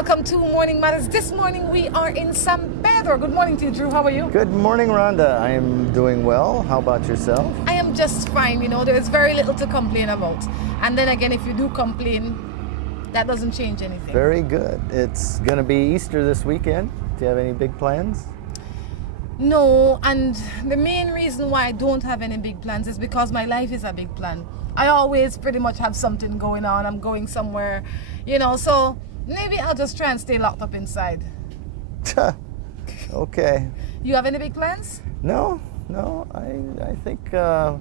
welcome to Morning Matters. This morning we are in San Pedro. Good morning to you, Drew. How are you? Good morning, Rhonda. I am doing well. How about yourself? I am just fine. You know, there is very little to complain about. And then again, if you do complain, that doesn't change anything. Very good. It's going to be Easter this weekend. Do you have any big plans? No, and the main reason why I don't have any big plans is because my life is a big plan. I always pretty much have something going on. I'm going somewhere, you know, so maybe I'll just try and stay locked up inside. Okay. You have any big plans? No. I think I'll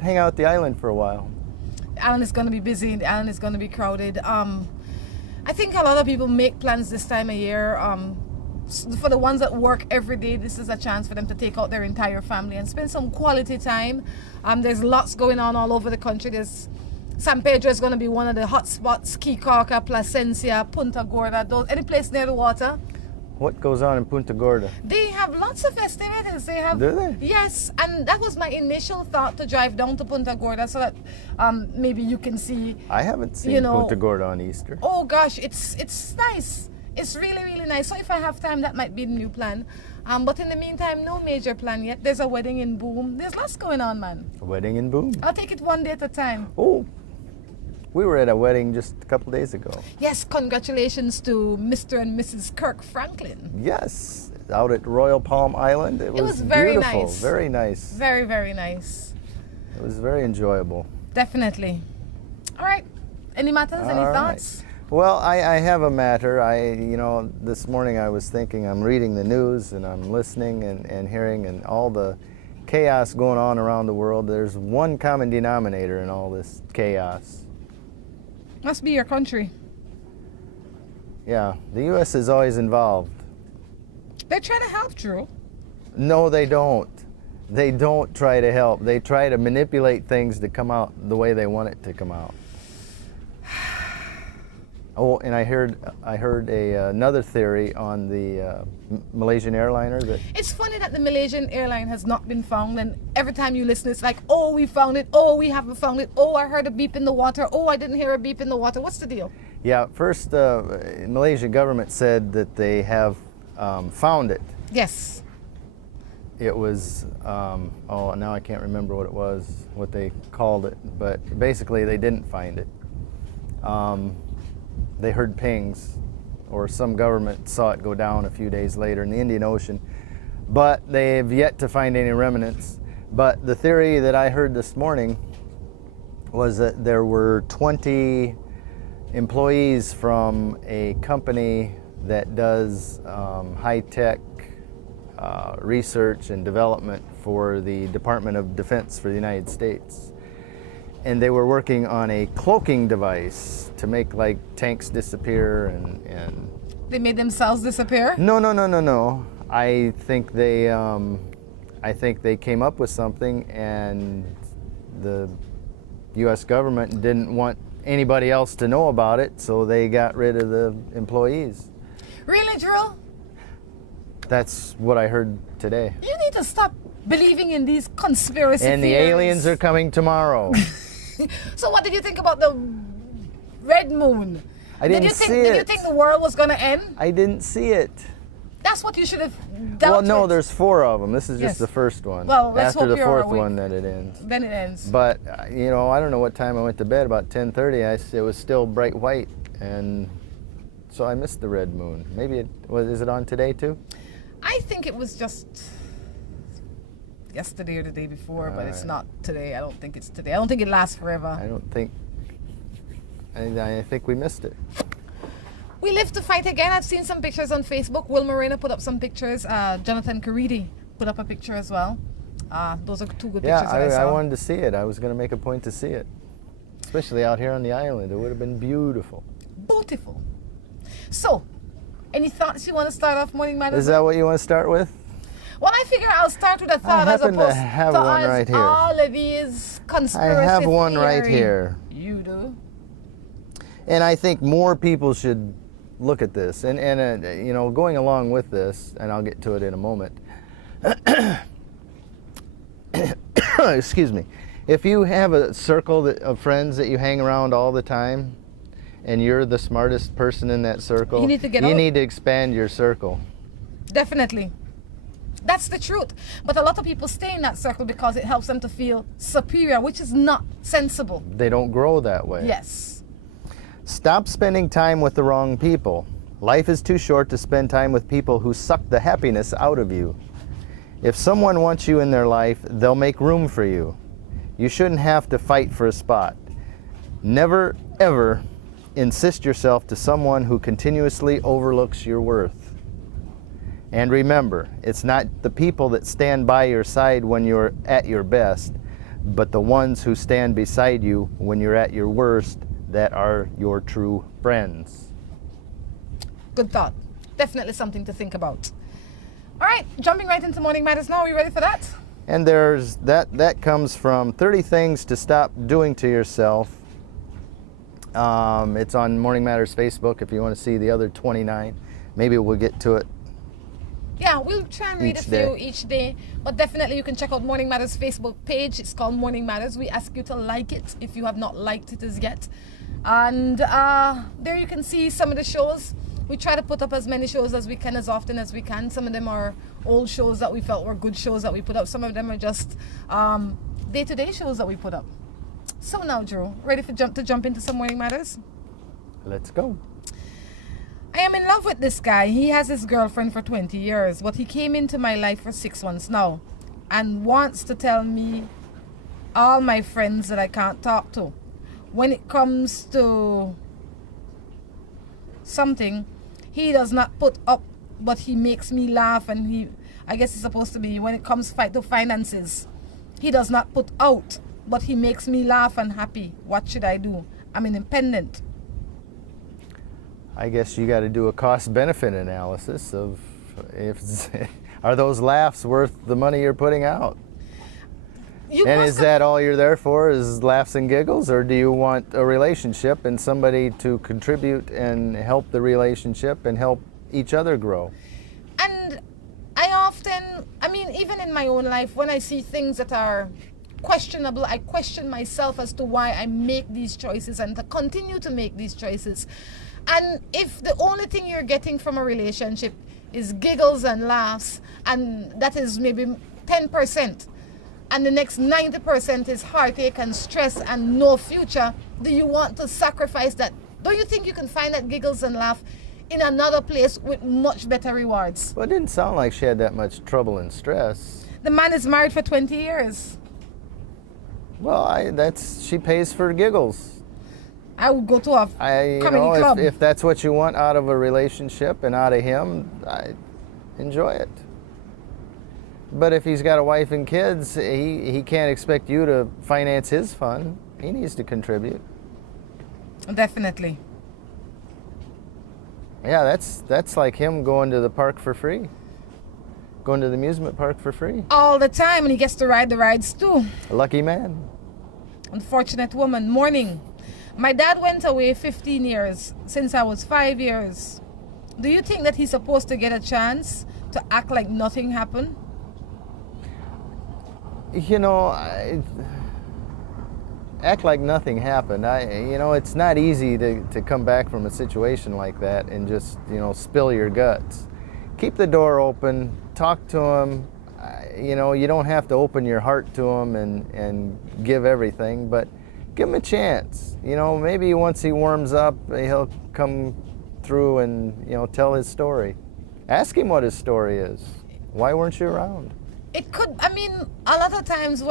hang out at the island for a while. The island is going to be busy. The island is going to be crowded. I think a lot of people make plans this time of year. For the ones that work every day, this is a chance for them to take out their entire family and spend some quality time. There's lots going on all over the country. San Pedro is going to be one of the hot spots. Kicauca, Placencia, Punta Gorda, any place near the water. What goes on in Punta Gorda? They have lots of festivities. Do they? Yes, and that was my initial thought, to drive down to Punta Gorda so that maybe you can see. I haven't seen Punta Gorda on Easter. Oh gosh, it's nice. It's really, really nice. So if I have time, that might be the new plan. But in the meantime, no major plan yet. There's a wedding in Boom. There's lots going on, man. A wedding in Boom? I'll take it one day at a time. Oh, we were at a wedding just a couple days ago. Yes, congratulations to Mr. and Mrs. Kirk Franklin. Yes, out at Royal Palm Island. It was very beautiful, nice. Very nice. Very, very nice. It was very enjoyable. Definitely. All right. Any matters? Any thoughts? Right. Well, I have a matter. This morning I was thinking, I'm reading the news and I'm listening and hearing and all the chaos going on around the world. There's one common denominator in all this chaos. Must be your country. Yeah, the U.S. is always involved. They're trying to help, Drew. No, they don't. They don't try to help. They try to manipulate things to come out the way they want it to come out. Oh, and I heard another theory on the Malaysian airliner that... It's funny that the Malaysian airline has not been found, and every time you listen, it's like, oh, we found it, oh, we haven't found it, oh, I heard a beep in the water, oh, I didn't hear a beep in the water. What's the deal? Yeah, first, Malaysian government said that they have found it. Yes. It was, now I can't remember what it was, what they called it, but basically they didn't find it. They heard pings, or some government saw it go down a few days later in the Indian Ocean, but they've yet to find any remnants. But the theory that I heard this morning was that there were 20 employees from a company that does high-tech research and development for the Department of Defense for the United States. And they were working on a cloaking device to make like tanks disappear and They made themselves disappear? No. I think they came up with something, and the U.S. government didn't want anybody else to know about it, so they got rid of the employees. Really, Drew? That's what I heard today. You need to stop believing in these conspiracy And the theories. aliens are coming tomorrow. So what did you think about the red moon? I didn't see it. Did you think the world was going to end? I didn't see it. That's what you should have dealt Well, no, with. there's 4 of them. This is just Yes. the first one. Well, let's After hope the you're 4th awake. one that it ends. Then it ends. But, I don't know what time I went to bed, about 10:30. It was still bright white, and so I missed the red moon. Maybe is it on today too? I think it was just yesterday or the day before, but it's not today. I don't think it's today. I don't think it lasts forever. I think we missed it. We live to fight again. I've seen some pictures on Facebook. Will Moreno put up some pictures. Jonathan Caridi put up a picture as well. Those are 2 good pictures that I I saw. wanted to see it. I was going to make a point to see it, especially out here on the island. It would have been beautiful. Beautiful. So, any thoughts you want to start off Morning Matters? Is that what you want to start with? Well, I figure I'll start with a thought as happen to opposed have to one right here. all of these conspiracy I have one right theory. here. You do? And I think more people should look at this. And going along with this, and I'll get to it in a moment. Excuse me. If you have a circle of friends that you hang around all the time, and you're the smartest person in that circle, You need to get you out. need to expand your circle. Definitely. That's the truth. But a lot of people stay in that circle because it helps them to feel superior, which is not sensible. They don't grow that way. Yes. Stop spending time with the wrong people. Life is too short to spend time with people who suck the happiness out of you. If someone wants you in their life, they'll make room for you. You shouldn't have to fight for a spot. Never, ever insist yourself to someone who continuously overlooks your worth. And remember, it's not the people that stand by your side when you're at your best, but the ones who stand beside you when you're at your worst that are your true friends. Good thought. Definitely something to think about. All right, jumping right into Morning Matters now. Are you ready for that? And there's that comes from 30 Things to Stop Doing to Yourself. It's on Morning Matters Facebook if you want to see the other 29. Maybe we'll get to it. Yeah, we'll try and read a Each few day. each day. But definitely you can check out Morning Matters Facebook page. It's called Morning Matters. We ask you to like it if you have not liked it as yet. And there you can see some of the shows. We try to put up as many shows as we can, as often as we can. Some of them are old shows that we felt were good shows that we put up. Some of them are just day-to-day shows that we put up. So now, Drew, ready for jump into some Morning Matters? Let's go. I am in love with this guy. He has his girlfriend for 20 years, but he came into my life for 6 months now and wants to tell me all my friends that I can't talk to. When it comes to something, he does not put up, but he makes me laugh, and I guess it's supposed to be when it comes to finances. He does not put out, but he makes me laugh and happy. What should I do? I'm independent. I guess you got to do a cost-benefit analysis of if are those laughs worth the money you're putting out? And is that all you're there for, is laughs and giggles, or do you want a relationship and somebody to contribute and help the relationship and help each other grow? And I mean, even in my own life, when I see things that are questionable, I question myself as to why I make these choices and to continue to make these choices. And if the only thing you're getting from a relationship is giggles and laughs, and that is maybe 10%, and the next 90% is heartache and stress and no future, do you want to sacrifice that? Don't you think you can find that giggles and laugh in another place with much better rewards? Well, it didn't sound like she had that much trouble and stress. The man is married for 20 years. Well, she pays for giggles. I would go to a comedy club. If that's what you want out of a relationship and out of him, I enjoy it. But if he's got a wife and kids, he can't expect you to finance his fun. He needs to contribute. Definitely. Yeah, that's like him going to the park for free. Going to the amusement park for free. All the time, and he gets to ride the rides too. A lucky man. Unfortunate woman. Morning. My dad went away 15 years since I was 5 years. Do you think that he's supposed to get a chance to act like nothing happened? You know, act like nothing happened. It's not easy to come back from a situation like that and just, spill your guts. Keep the door open, talk to him. You don't have to open your heart to him and give everything, but give him a chance. Maybe once he warms up, he'll come through and, tell his story. Ask him what his story is. Why weren't you around? It could, a lot of times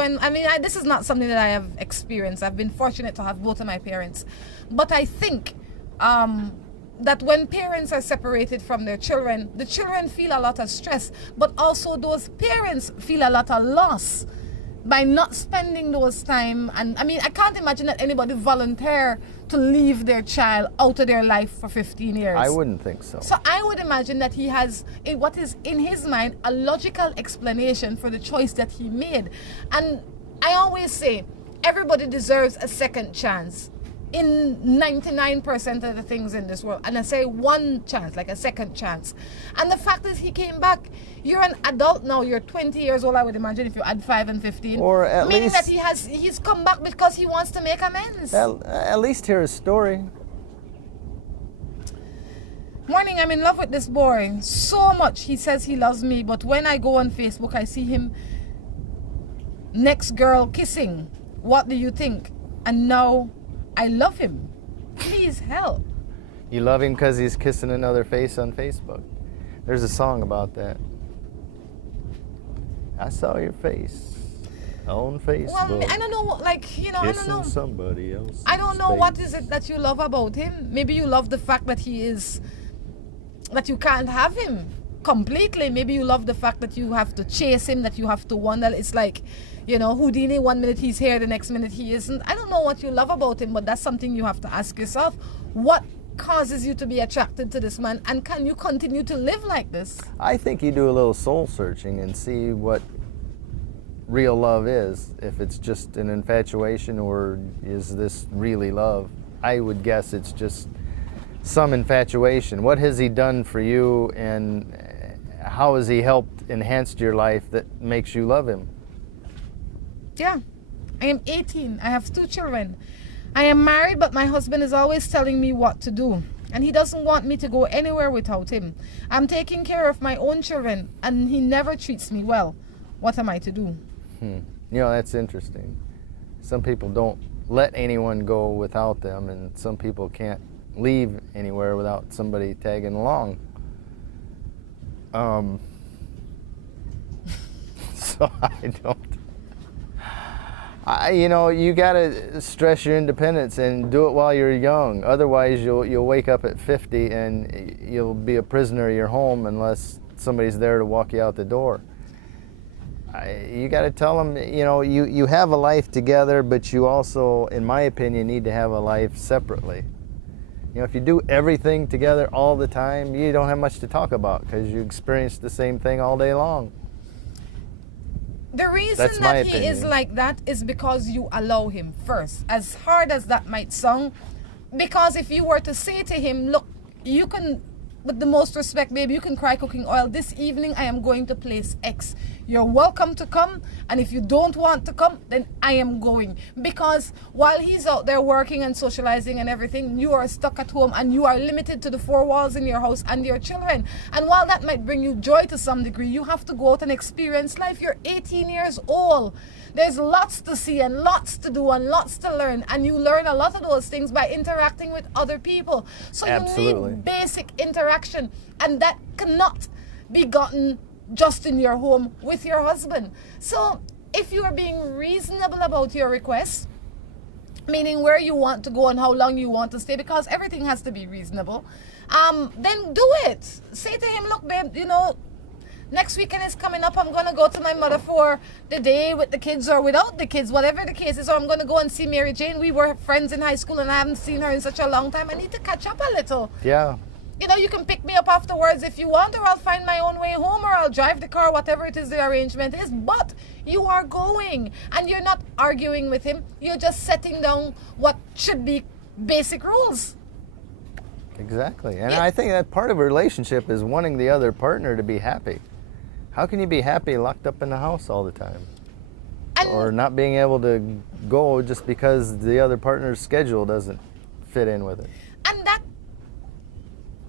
this is not something that I have experienced. I've been fortunate to have both of my parents. But I think that when parents are separated from their children, the children feel a lot of stress, but also those parents feel a lot of loss by not spending those time. And I can't imagine that anybody volunteer to leave their child out of their life for 15 years. I wouldn't think so. So I would imagine that he has, what is in his mind, a logical explanation for the choice that he made. And I always say, everybody deserves a second chance in 99% of the things in this world. And I say one chance, like a second chance. And the fact is he came back. You're an adult now. You're 20 years old, I would imagine, if you add 5 and 15. Or at meaning least that he's come back because he wants to make amends. At least hear his story. Morning, I'm in love with this boy so much. He says he loves me, but when I go on Facebook, I see him next girl kissing. What do you think? And now I love him. Please help. You love him because he's kissing another face on Facebook. There's a song about that. I saw your face on Facebook. Well, I don't know, like, you know, I don't kissing know. somebody else. I don't know what is it that you love about him. Maybe you love the fact that he is, that you can't have him completely. Maybe you love the fact that you have to chase him, that you have to wonder. It's like, you know, Houdini, 1 minute he's here, the next minute he isn't. I don't know what you love about him, but that's something you have to ask yourself. What causes you to be attracted to this man, and can you continue to live like this? I think you do a little soul searching and see what real love is. If it's just an infatuation, or is this really love? I would guess it's just some infatuation. What has he done for you, and how has he helped enhance your life that makes you love him? Yeah, I am 18. I have 2 children. I am married, but my husband is always telling me what to do, and he doesn't want me to go anywhere without him. I'm taking care of my own children, and he never treats me well. What am I to do? You know, that's interesting. Some people don't let anyone go without them, and some people can't leave anywhere without somebody tagging along. So I don't. You know, you gotta stress your independence and do it while you're young. Otherwise, you'll wake up at 50 and you'll be a prisoner of your home unless somebody's there to walk you out the door. You gotta tell them, you know, you have a life together, but you also, in my opinion, need to have a life separately. You know, if you do everything together all the time, you don't have much to talk about because you experience the same thing all day long. The reason That's my that he is opinion. like that is because you allow him first. As hard as that might sound, because if you were to say to him, look, you can, with the most respect, baby, you can cry cooking oil. This evening I am going to place X. You're welcome to come, and if you don't want to come, then I am going. Because while he's out there working and socializing and everything, you are stuck at home and you are limited to the 4 walls in your house and your children. And while that might bring you joy to some degree, you have to go out and experience life. You're 18 years old. There's lots to see and lots to do and lots to learn, and you learn a lot of those things by interacting with other people. So Absolutely. you need basic interaction, and that cannot be gotten just in your home with your husband. So if you are being reasonable about your requests, meaning where you want to go and how long you want to stay, because everything has to be reasonable, then do it. Say to him, look, babe, you know, next weekend is coming up. I'm going to go to my mother for the day with the kids or without the kids, whatever the case is. Or I'm going to go and see Mary Jane. We were friends in high school and I haven't seen her in such a long time. I need to catch up a little. Yeah. You know, you can pick me up afterwards if you want, or I'll find my own way home, or I'll drive the car, whatever it is the arrangement is. But you are going, and you're not arguing with him. You're just setting down what should be basic rules. Exactly. And Yeah. I think that part of a relationship is wanting the other partner to be happy. How can you be happy locked up in the house all the time? And Or not being able to go just because the other partner's schedule doesn't fit in with it? And that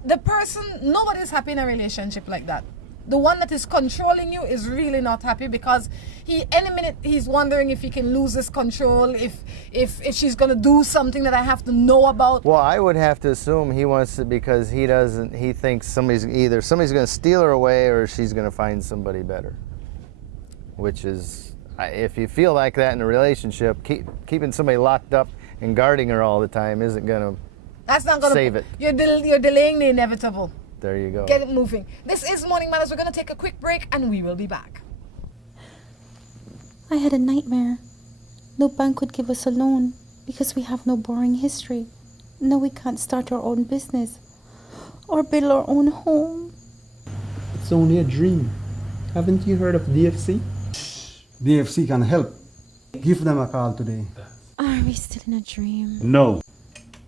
the person, nobody's happy in a relationship like that. The one that is controlling you is really not happy, because any minute he's wondering if he can lose his control, if she's gonna do something that I have to know about. Well, I would have to assume he wants to, because he thinks somebody's going to steal her away or she's going to find somebody better. Which is, if you feel like that in a relationship, keeping somebody locked up and guarding her all the time isn't going to. That's not gonna Save it. You're delaying the inevitable. There you go. Get it moving. This is Morning Matters. We're gonna take a quick break and we will be back. I had a nightmare. No bank would give us a loan because we have no borrowing history. Now we can't start our own business or build our own home. It's only a dream. Haven't you heard of DFC? DFC can help. Give them a call today. Are we still in a dream? No,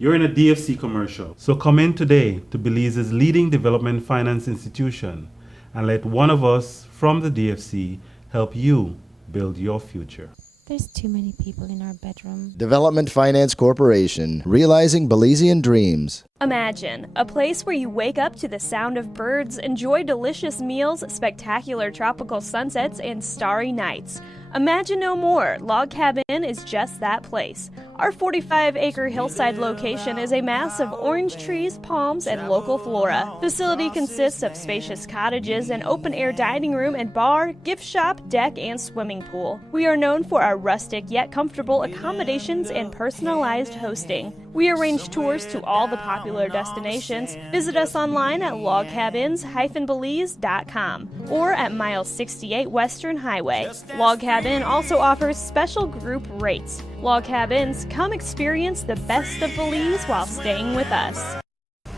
you're in a DFC commercial. So come in today to Belize's leading development finance institution and let one of us from the DFC help you build your future. There's too many people in our bedroom. Development Finance Corporation, realizing Belizean dreams. Imagine a place where you wake up to the sound of birds, enjoy delicious meals, spectacular tropical sunsets, and starry nights. Imagine no more. Log Cabin is just that place. Our 45-acre hillside location is a mass of orange trees, palms, and local flora. Facility consists of spacious cottages, an open-air dining room and bar, gift shop, deck, and swimming pool. We are known for our rustic yet comfortable accommodations and personalized hosting. We arrange tours to all the popular destinations. Visit us online at logcabins-belize.com or at mile 68 Western Highway. Log Cabin also offers special group rates. Log Cabins, come experience the best of Belize while staying with us.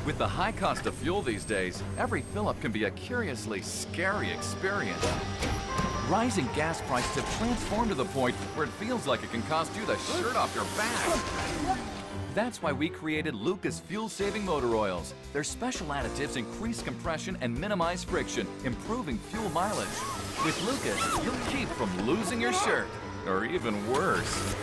With the high cost of fuel these days, every fill-up can be a curiously scary experience. Rising gas prices have transformed to the point where it feels like it can cost you the shirt off your back. That's why we created Lucas fuel-saving motor oils. Their special additives increase compression and minimize friction, improving fuel mileage. With Lucas, you'll keep from losing your shirt, or even worse.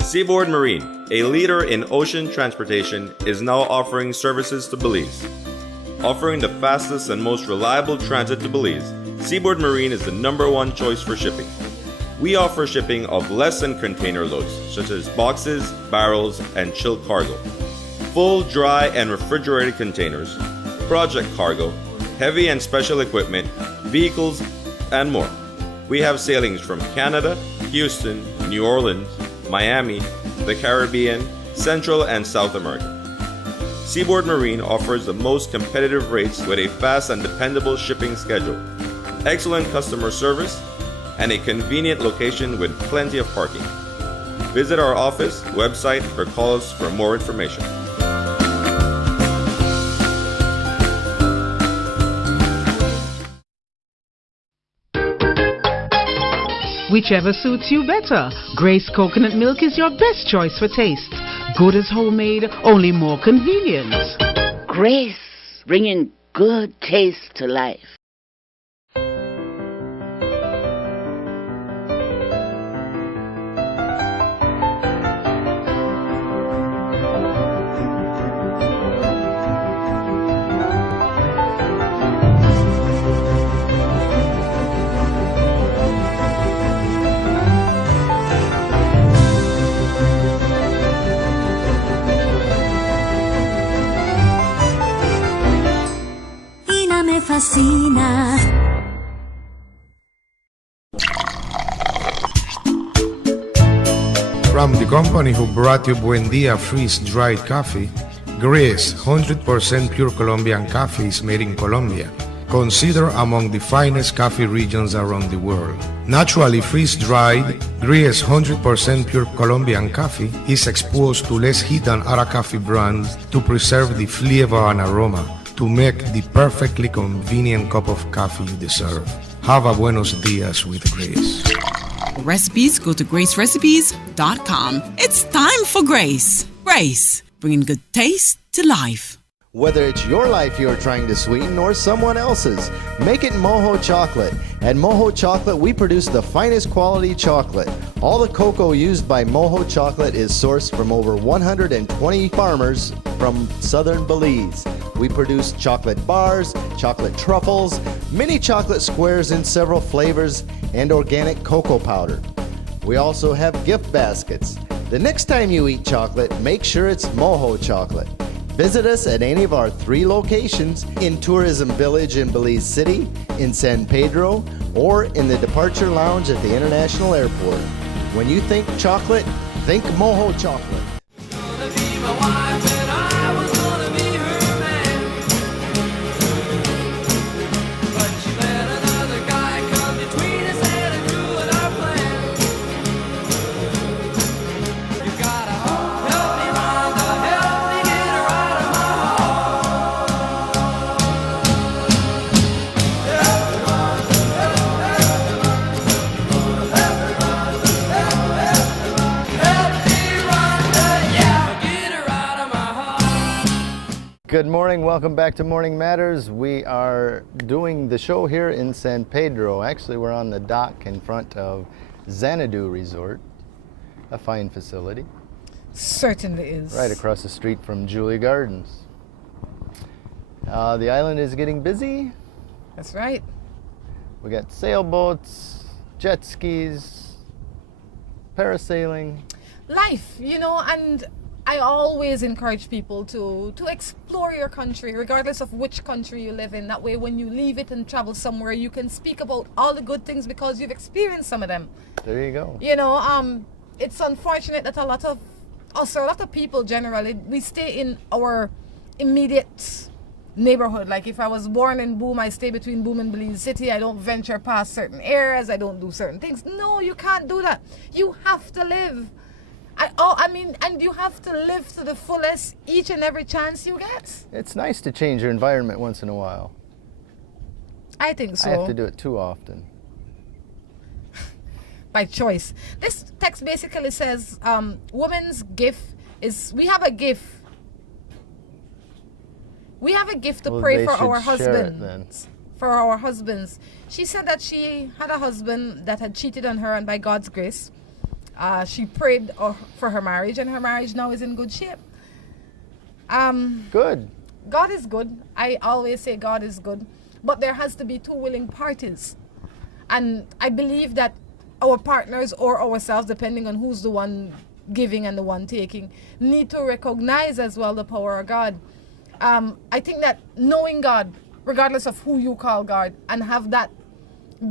Seaboard Marine, a leader in ocean transportation, is now offering services to Belize. Offering the fastest and most reliable transit to Belize, Seaboard Marine is the #1 choice for shipping. We offer shipping of less than container loads, such as boxes, barrels, and chilled cargo, full, dry, and refrigerated containers, project cargo, heavy and special equipment, vehicles, and more. We have sailings from Canada, Houston, New Orleans, Miami, the Caribbean, Central and South America. Seaboard Marine offers the most competitive rates with a fast and dependable shipping schedule, excellent customer service, and a convenient location with plenty of parking. Visit our office, website, or call us for more information. Whichever suits you better. Grace Coconut Milk is your best choice for taste. Good as homemade, only more convenient. Grace, bringing good taste to life. Fascina. From the company who brought you Buendia freeze-dried coffee, Grace 100% pure Colombian coffee is made in Colombia, considered among the finest coffee regions around the world. Naturally freeze-dried, Grace 100% pure Colombian coffee is exposed to less heat than other coffee brands to preserve the flavor and aroma, to make the perfectly convenient cup of coffee you deserve. Have a buenos dias with Grace. Recipes, go to gracerecipes.com. It's time for Grace. Grace, bringing good taste to life. Whether it's your life you're trying to sweeten or someone else's, make it Moho Chocolate. At Moho Chocolate, we produce the finest quality chocolate. All the cocoa used by Moho Chocolate is sourced from over 120 farmers from southern Belize. We produce chocolate bars, chocolate truffles, mini chocolate squares in several flavors, and organic cocoa powder. We also have gift baskets. The next time you eat chocolate, make sure it's Moho Chocolate. Visit us at any of our 3 locations in Tourism Village in Belize City, in San Pedro, or in the Departure Lounge at the International Airport. When you think chocolate, think Moho Chocolate. Good morning, welcome back to Morning Matters. We are doing the show here in San Pedro. Actually, we're on the dock in front of Xanadu Resort, a fine facility. Certainly is. Right across the street from Julia Gardens. The island is getting busy. That's right. We got sailboats, jet skis, parasailing. Life, you know, and I always encourage people to explore your country, regardless of which country you live in. That way, when you leave it and travel somewhere, you can speak about all the good things because you've experienced some of them. There you go. You know, it's unfortunate that a lot of people generally, we stay in our immediate neighborhood. Like if I was born in Boom, I stay between Boom and Belize City. I don't venture past certain areas. I don't do certain things. No, you can't do that. You have to live. And you have to live to the fullest each and every chance you get. It's nice to change your environment once in a while. I think so. I have to do it too often. By choice. This text basically says, woman's gift is, we have a gift. We have a gift to pray for our husbands. For our husbands. She said that she had a husband that had cheated on her, and by God's grace, she prayed for her marriage, and her marriage now is in good shape. Good. God is good. I always say God is good. But there has to be two willing parties. And I believe that our partners or ourselves, depending on who's the one giving and the one taking, need to recognize as well the power of God. I think that knowing God, regardless of who you call God, and have that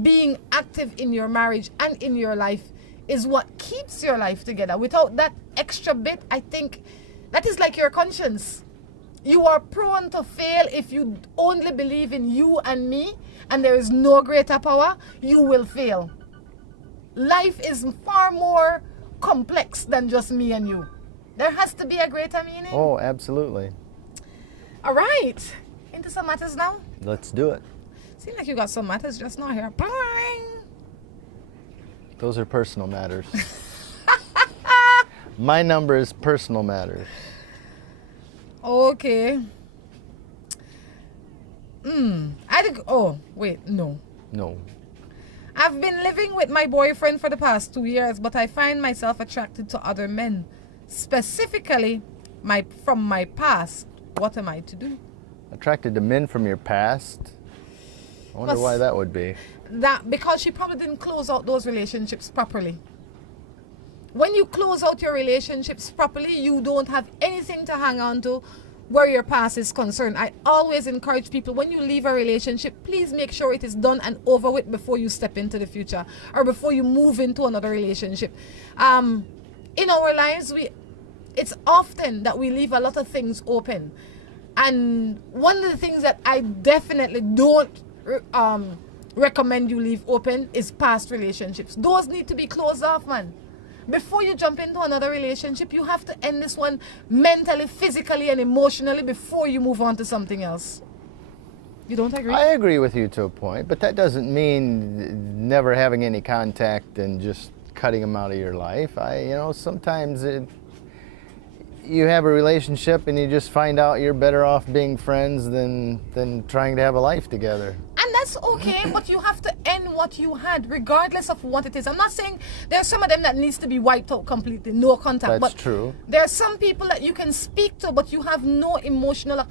being active in your marriage and in your life is what keeps your life together. Without that extra bit, I think that is like your conscience. You are prone to fail if you only believe in you and me, and there is no greater power. You will fail. Life is far more complex than just me and you. There has to be a greater meaning. Oh, absolutely. All right. Into some matters now? Let's do it. Seems like you got some matters just now here. Bang! Those are personal matters. My number is personal matters. Okay. I think, oh, wait, no. No. I've been living with my boyfriend for the past 2 years, but I find myself attracted to other men. Specifically, from my past. What am I to do? Attracted to men from your past? I wonder why that would be. That because she probably didn't close out those relationships properly. When you close out your relationships properly, you don't have anything to hang on to where your past is concerned. I always encourage people, when you leave a relationship, please make sure it is done and over with before you step into the future or before you move into another relationship. In our lives, it's often that we leave a lot of things open. And one of the things that I definitely don't recommend you leave open is past relationships. Those need to be closed off, man. Before you jump into another relationship, you have to end this one mentally, physically, and emotionally before you move on to something else. You don't agree? I agree with you to a point, but that doesn't mean never having any contact and just cutting them out of your life. Sometimes you have a relationship and you just find out you're better off being friends than trying to have a life together. And that's okay, but you have to end what you had, regardless of what it is. I'm not saying there's some of them that needs to be wiped out completely, no contact. That's but true. There are some people that you can speak to, but you have no emotional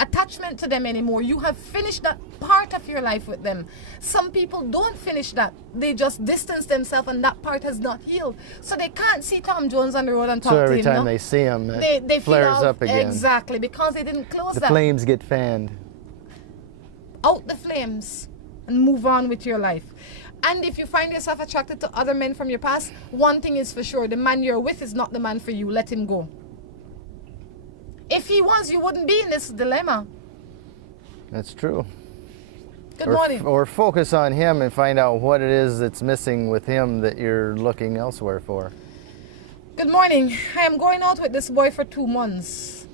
attachment to them anymore. You have finished that part of your life with them. Some people don't finish that. They just distance themselves and that part has not healed. So they can't see Tom Jones on the road and talk to him. So every time they see him, they flares feel up again. Exactly, because they didn't close the that. The flames get fanned. Out the flames and move on with your life. And if you find yourself attracted to other men from your past, one thing is for sure, the man you're with is not the man for you. Let him go. If he was, you wouldn't be in this dilemma. That's true. Good morning. Or focus on him and find out what it is that's missing with him that you're looking elsewhere for. Good morning. I am going out with this boy for 2 months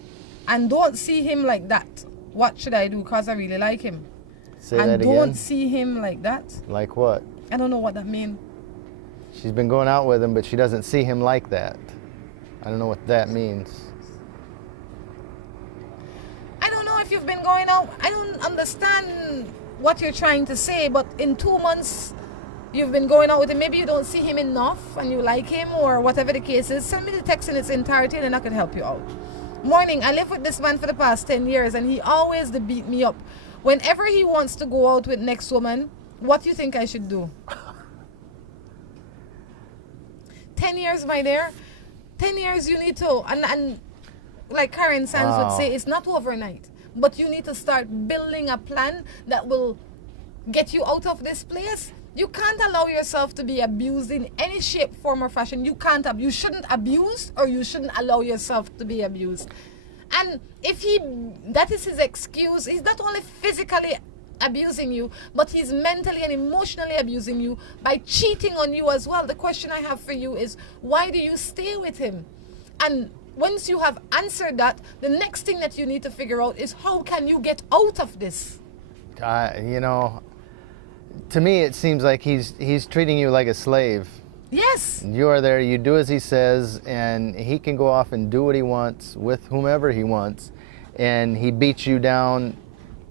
and don't see him like that. What should I do? Because I really like him. Say that again. And don't see him like that. Like what? I don't know what that means. She's been going out with him, but she doesn't see him like that. I don't know what that means. I don't if you've been going out, I don't understand what you're trying to say, but in 2 months you've been going out with him, maybe you don't see him enough and you like him or whatever the case is, send me the text in its entirety and then I can help you out. Morning, I lived with this man for the past 10 years and he always beat me up. Whenever he wants to go out with next woman, what do you think I should do? 10 years, my dear. 10 years you need to, and like Karen Sands would say, it's not overnight. But you need to start building a plan that will get you out of this place. You can't allow yourself to be abused in any shape, form, or fashion. You shouldn't abuse, or you shouldn't allow yourself to be abused. And if that is his excuse, he's not only physically abusing you, but he's mentally and emotionally abusing you by cheating on you as well. The question I have for you is, why do you stay with him? And once you have answered that, the next thing that you need to figure out is, how can you get out of this? You know, to me it seems like he's treating you like a slave. Yes. You are there, you do as he says, and he can go off and do what he wants with whomever he wants, and he beats you down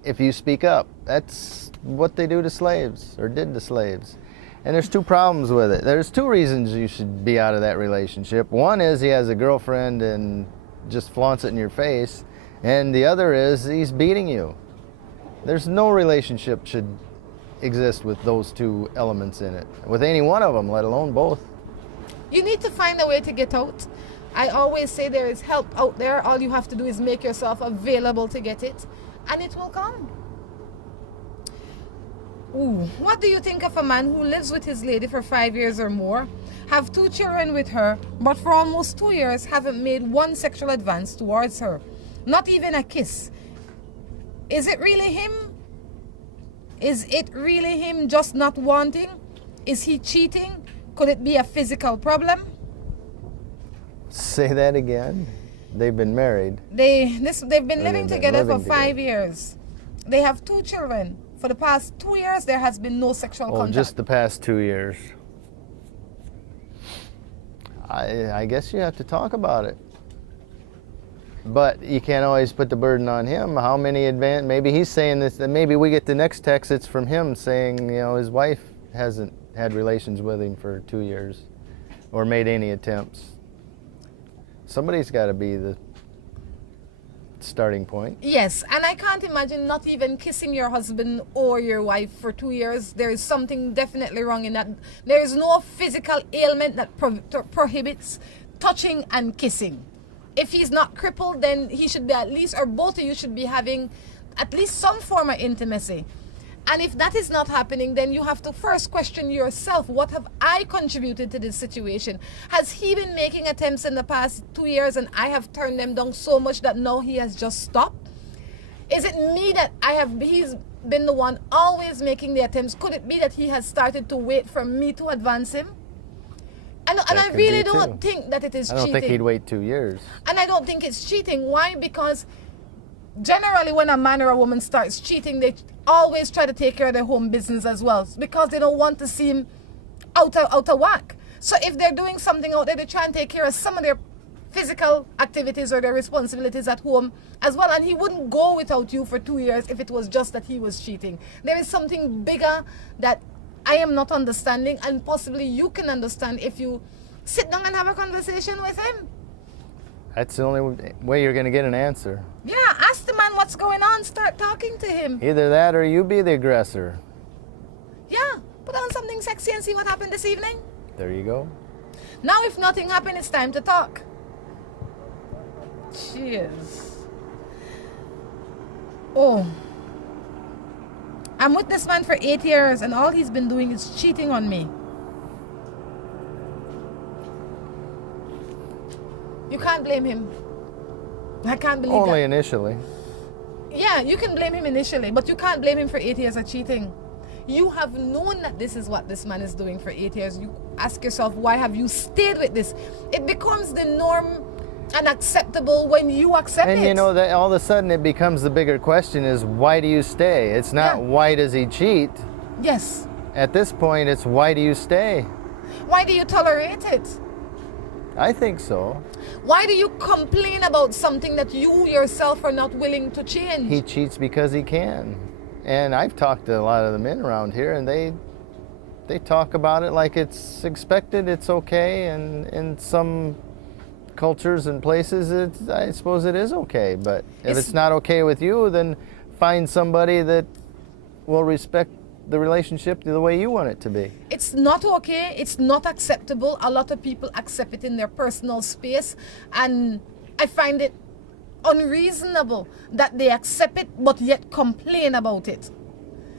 if you speak up. That's what they do to slaves, or did to slaves. And there's two problems with it. There's two reasons you should be out of that relationship. One is he has a girlfriend and just flaunts it in your face, and the other is he's beating you. There's no relationship should exist with those two elements in it, with any one of them, let alone both. You need to find a way to get out. I always say there is help out there. All you have to do is make yourself available to get it, and it will come. Ooh, what do you think of a man who lives with his lady for 5 years or more, have 2 children with her, but for almost 2 years haven't made one sexual advance towards her? Not even a kiss. Is it really him? Is it really him just not wanting? Is he cheating? Could it be a physical problem? Say that again. They've been married. They've been living together for 5 years. They have 2 children. For the past 2 years, there has been no sexual contact. Just the past 2 years. I guess you have to talk about it. But you can't always put the burden on him. How many maybe he's saying this, that maybe we get the next text, it's from him saying, you know, his wife hasn't had relations with him for 2 years or made any attempts. Somebody's got to be the starting point. Yes, and I can't imagine not even kissing your husband or your wife for 2 years. There is something definitely wrong in that. There is no physical ailment that prohibits touching and kissing. If he's not crippled, then he should be at least, or both of you should be having at least some form of intimacy. And if that is not happening, then you have to first question yourself, what have I contributed to this situation? Has he been making attempts in the past 2 years and I have turned them down so much that now he has just stopped? Is it me that he's been the one always making the attempts? Could it be that he has started to wait for me to advance him? And I really don't think that it is cheating. I don't think he'd wait 2 years. And I don't think it's cheating. Why? Because generally when a man or a woman starts cheating, they always try to take care of their home business as well, because they don't want to seem out of whack. So if they're doing something out there, they try and take care of some of their physical activities or their responsibilities at home as well. And he wouldn't go without you for 2 years if it was just that he was cheating. There is something bigger that I am not understanding, and possibly you can understand if you sit down and have a conversation with him. That's the only way you're going to get an answer. Yeah, ask the man what's going on. Start talking to him. Either that or you be the aggressor. Yeah, put on something sexy and see what happened this evening. There you go. Now if nothing happened, it's time to talk. Cheers. Oh. I'm with this man for 8 years and all he's been doing is cheating on me. You can't blame him. I can't believe Only that. initially. Yeah, you can blame him initially, but you can't blame him for 8 years of cheating. You have known that this is what this man is doing for 8 years. You ask yourself, why have you stayed with this? It becomes the norm and acceptable when you accept it. And you know that all of a sudden it becomes the bigger question is, why do you stay? It's not why does he cheat? Yes. At this point, it's why do you stay? Why do you tolerate it? I think so. Why do you complain about something that you yourself are not willing to change? He cheats because he can. And I've talked to a lot of the men around here, and they talk about it like it's expected, it's okay, and in some cultures and places, I suppose it is okay. But if it's not okay with you, then find somebody that will respect the relationship the way you want it to be. It's not okay. It's not acceptable. A lot of people accept it in their personal space, and I find it unreasonable that they accept it but yet complain about it.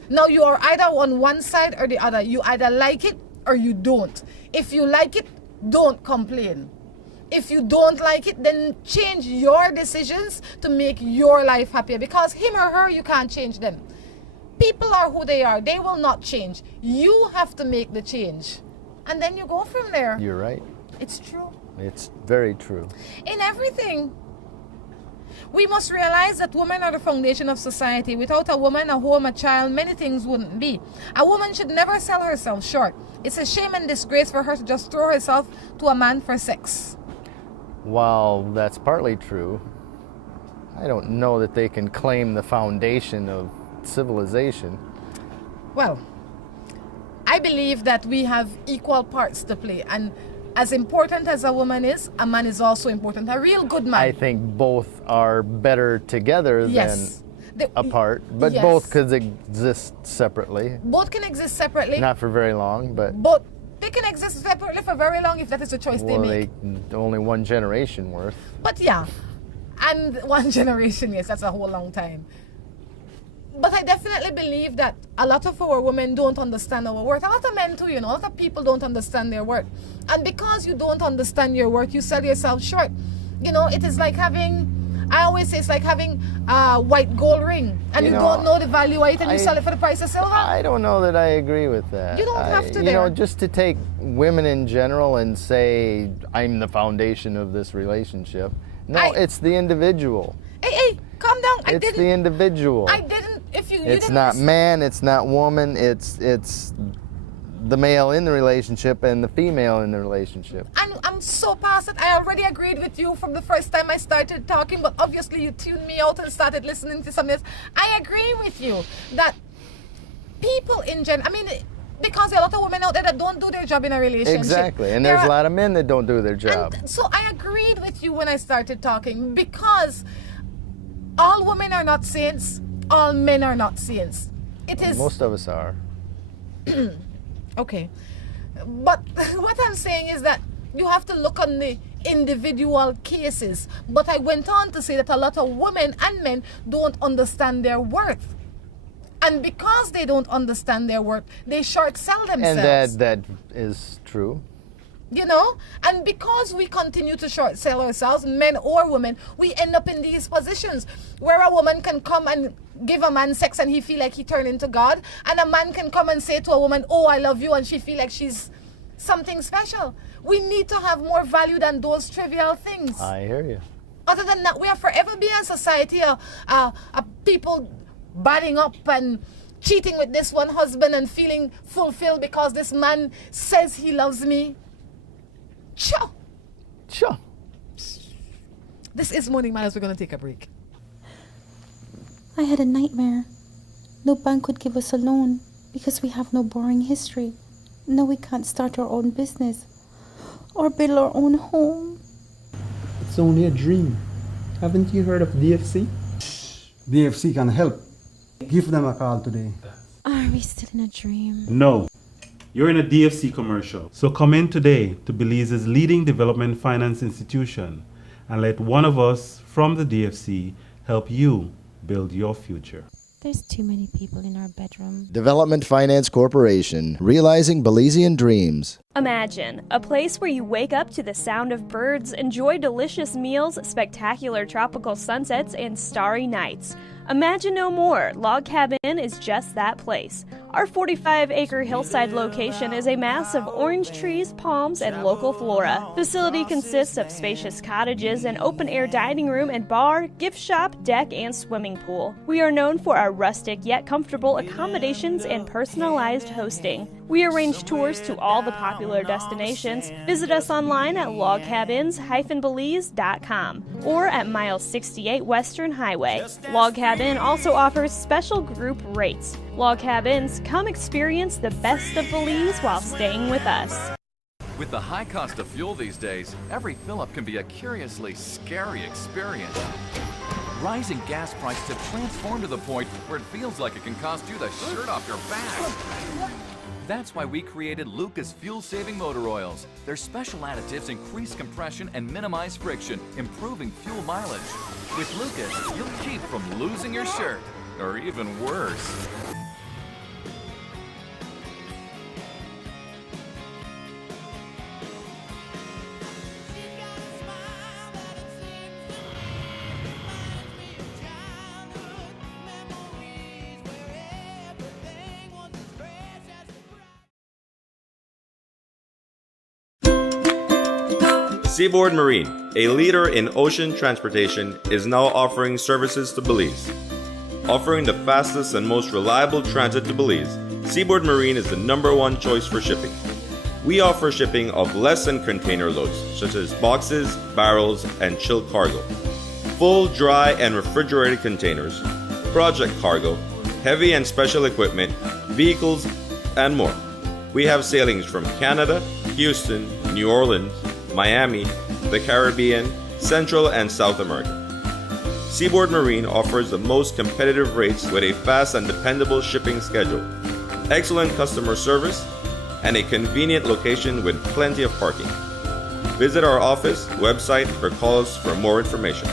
Now you are either on one side or the other. You either like it or you don't. If you like it, don't complain. If you don't like it, then change your decisions to make your life happier, because him or her, you can't change them. People are who they are. They will not change. You have to make the change. And then you go from there. You're right. It's true. It's very true. In everything. We must realize that women are the foundation of society. Without a woman, a home, a child, many things wouldn't be. A woman should never sell herself short. It's a shame and disgrace for her to just throw herself to a man for sex. While that's partly true, I don't know that they can claim the foundation of civilization. Well, I believe that we have equal parts to play, and as important as a woman is, a man is also important. A real good man. I think both are better together Yes. than apart, but Yes. both could exist separately. Both can exist separately. Not for very long, but But they can exist separately for very long if that is the choice they make. only one generation worth. But yeah, and one generation, yes, that's a whole long time. But I definitely believe that a lot of our women don't understand our worth. A lot of men too, a lot of people don't understand their worth. And because you don't understand your worth, you sell yourself short. It is like having, I always say it's like having a white gold ring and you don't know the value of it and you sell it for the price of silver. I don't know that I agree with that. You don't have to just to take women in general and say, I'm the foundation of this relationship. No, it's the individual. Hey, calm down. It's the individual. I didn't. It's not man, it's not woman, it's the male in the relationship and the female in the relationship. And I'm so past it. I already agreed with you from the first time I started talking, but obviously you tuned me out and started listening to some of this. I agree with you that people in general, because there are a lot of women out there that don't do their job in a relationship. Exactly, and there's a lot of men that don't do their job. And so I agreed with you when I started talking, because all women are not saints, all men are not saints. Most of us are. Okay. But what I'm saying is that you have to look on the individual cases. But I went on to say that a lot of women and men don't understand their worth. And because they don't understand their worth, they short sell themselves. And that is true. And because we continue to short sell ourselves, men or women, we end up in these positions where a woman can come and give a man sex and he feel like he turned into God, and a man can come and say to a woman, oh, I love you, and she feel like she's something special. We need to have more value than those trivial things. I hear you. Other than that, we have forever be a society of people batting up and cheating with this one husband and feeling fulfilled because this man says he loves me. Sure. This is Morning Manners. We're going to take a break. I had a nightmare. No bank would give us a loan because we have no borrowing history. No, we can't start our own business or build our own home. It's only a dream. Haven't you heard of DFC? DFC can help. Give them a call today. Are we still in a dream? No. You're in a DFC commercial. So come in today to Belize's leading development finance institution and let one of us from the DFC help you build your future. There's too many people in our bedroom. Development Finance Corporation, realizing Belizean dreams. Imagine a place where you wake up to the sound of birds, enjoy delicious meals, spectacular tropical sunsets, and starry nights. Imagine no more. Log Cabin is just that place. Our 45-acre hillside location is a mass of orange trees, palms, and local flora. Facility consists of spacious cottages, an open-air dining room and bar, gift shop, deck, and swimming pool. We are known for our rustic yet comfortable accommodations and personalized hosting. We arrange tours to all the popular popular destinations, visit us online at logcabins-belize.com or at Mile 68 Western Highway. Log Cabin also offers special group rates. Log Cabins, come experience the best of Belize while staying with us. With the high cost of fuel these days, every fill-up can be a curiously scary experience. Rising gas prices have transformed to the point where it feels like it can cost you the shirt off your back. That's why we created Lucas fuel-saving motor oils. Their special additives increase compression and minimize friction, improving fuel mileage. With Lucas, you'll keep from losing your shirt, or even worse. Seaboard Marine, a leader in ocean transportation, is now offering services to Belize. Offering the fastest and most reliable transit to Belize, Seaboard Marine is the #1 choice for shipping. We offer shipping of less than container loads, such as boxes, barrels, and chilled cargo, full, dry, and refrigerated containers, project cargo, heavy and special equipment, vehicles, and more. We have sailings from Canada, Houston, New Orleans, Miami, the Caribbean, Central and South America. Seaboard Marine offers the most competitive rates with a fast and dependable shipping schedule, excellent customer service, and a convenient location with plenty of parking. Visit our office, website, or call us for more information.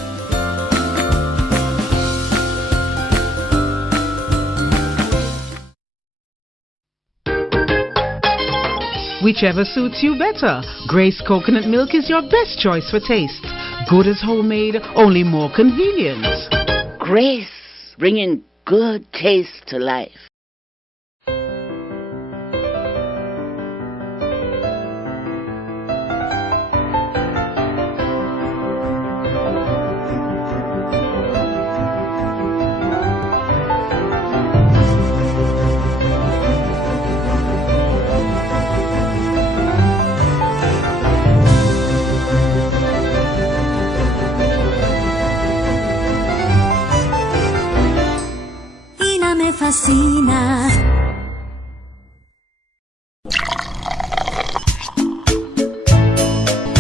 Whichever suits you better. Grace coconut milk is your best choice for taste. Good as homemade, only more convenient. Grace, bringing good taste to life. Fascina.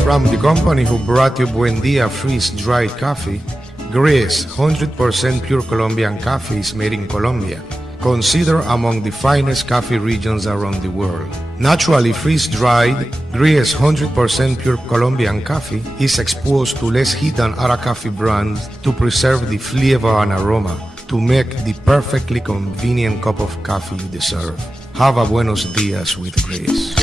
From the company who brought you Buendia freeze-dried coffee, Gris 100% pure Colombian coffee is made in Colombia, considered among the finest coffee regions around the world. Naturally freeze-dried, Gris 100% pure Colombian coffee is exposed to less heat than other coffee brands to preserve the flavor and aroma, to make the perfectly convenient cup of coffee you deserve. Have a buenos dias with Grace.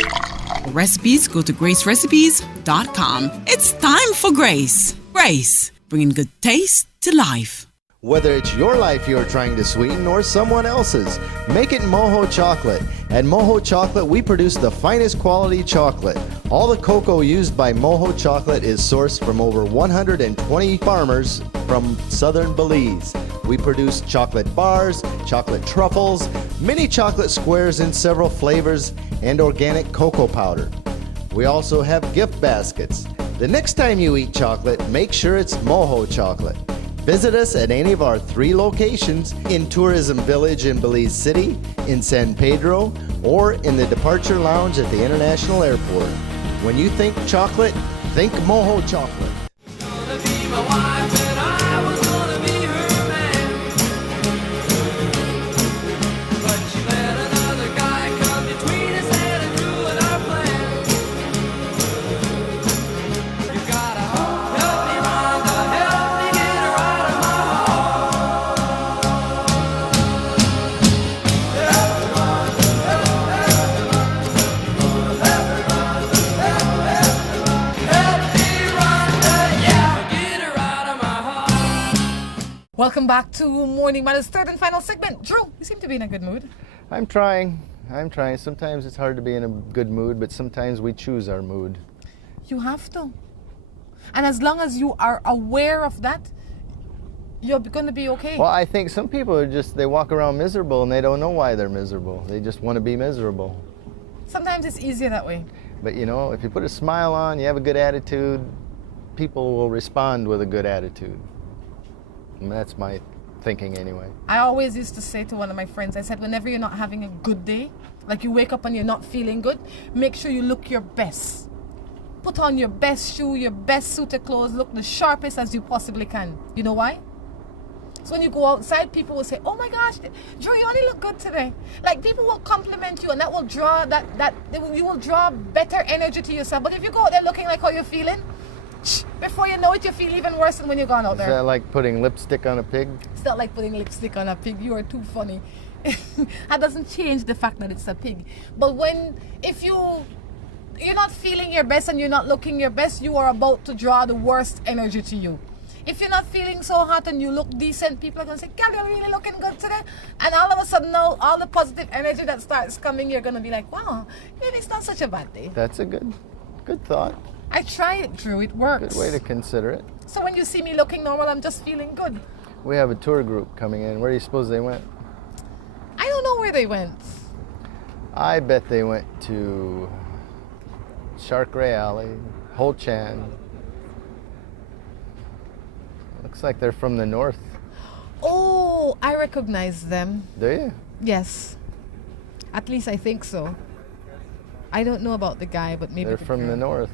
For recipes, go to gracerecipes.com. It's time for Grace. Grace, bringing good taste to life. Whether it's your life you're trying to sweeten or someone else's, make it Moho Chocolate. At Moho Chocolate, we produce the finest quality chocolate. All the cocoa used by Moho Chocolate is sourced from over 120 farmers from southern Belize. We produce chocolate bars, chocolate truffles, mini chocolate squares in several flavors, and organic cocoa powder. We also have gift baskets. The next time you eat chocolate, make sure it's Moho Chocolate. Visit us at any of our 3 locations in Tourism Village in Belize City, in San Pedro, or in the Departure Lounge at the International Airport. When you think chocolate, think Moho Chocolate. Welcome back to Morning Matters' third and final segment. Drew, you seem to be in a good mood. I'm trying. Sometimes it's hard to be in a good mood, but sometimes we choose our mood. You have to. And as long as you are aware of that, you're going to be okay. Well, I think some people are they walk around miserable and they don't know why they're miserable. They just want to be miserable. Sometimes it's easier that way. But you know, if you put a smile on, you have a good attitude, people will respond with a good attitude. And that's my thinking anyway. I always used to say to one of my friends, I said, whenever you're not having a good day, like you wake up and you're not feeling good, make sure you look your best. Put on your best shoe, your best suit of clothes, look the sharpest as you possibly can. You know why? So when you go outside, people will say, oh my gosh, Drew, you only look good today. Like people will compliment you and that will draw, you will draw better energy to yourself. But if you go out there looking like how you're feeling, before you know it, you feel even worse than when you're gone out there. Is that like putting lipstick on a pig? It's not like putting lipstick on a pig. You are too funny. That doesn't change the fact that it's a pig. But if you're not feeling your best and you're not looking your best, you are about to draw the worst energy to you. If you're not feeling so hot and you look decent, people are going to say, "Girl, you're really looking good today." And all of a sudden now, all the positive energy that starts coming, you're going to be like, wow, maybe it's not such a bad day. That's a good thought. I try it, Drew. It works. Good way to consider it. So when you see me looking normal, I'm just feeling good. We have a tour group coming in. Where do you suppose they went? I don't know where they went. I bet they went to Shark Ray Alley, Ho Chan. Looks like they're from the north. Oh, I recognize them. Do you? Yes. At least I think so. I don't know about the guy, but maybe they're from the north.